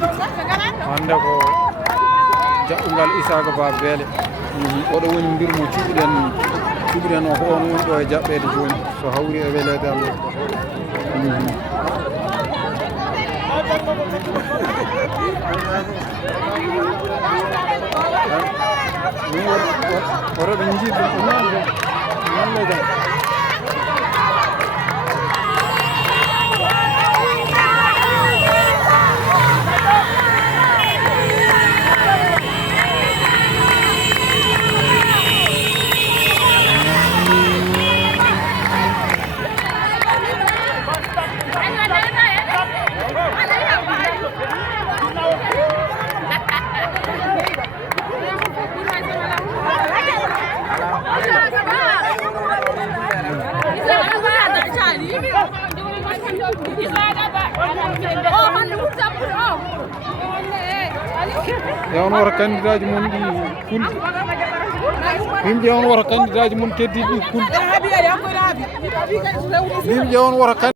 hande ko jaɓɓungal Isaka Ba Beele oɗo woni mbir mo cuɓɗen o ko on woni ɗo e jaɓɓede joni so hawri e welede Allah oɗo ɓe jiiɗ ɗum noon jam on wara candidat ji mon ɗi kulde yimɓe on wara candidat ji mon keddiɗi ɗi kulde yimɓe on wara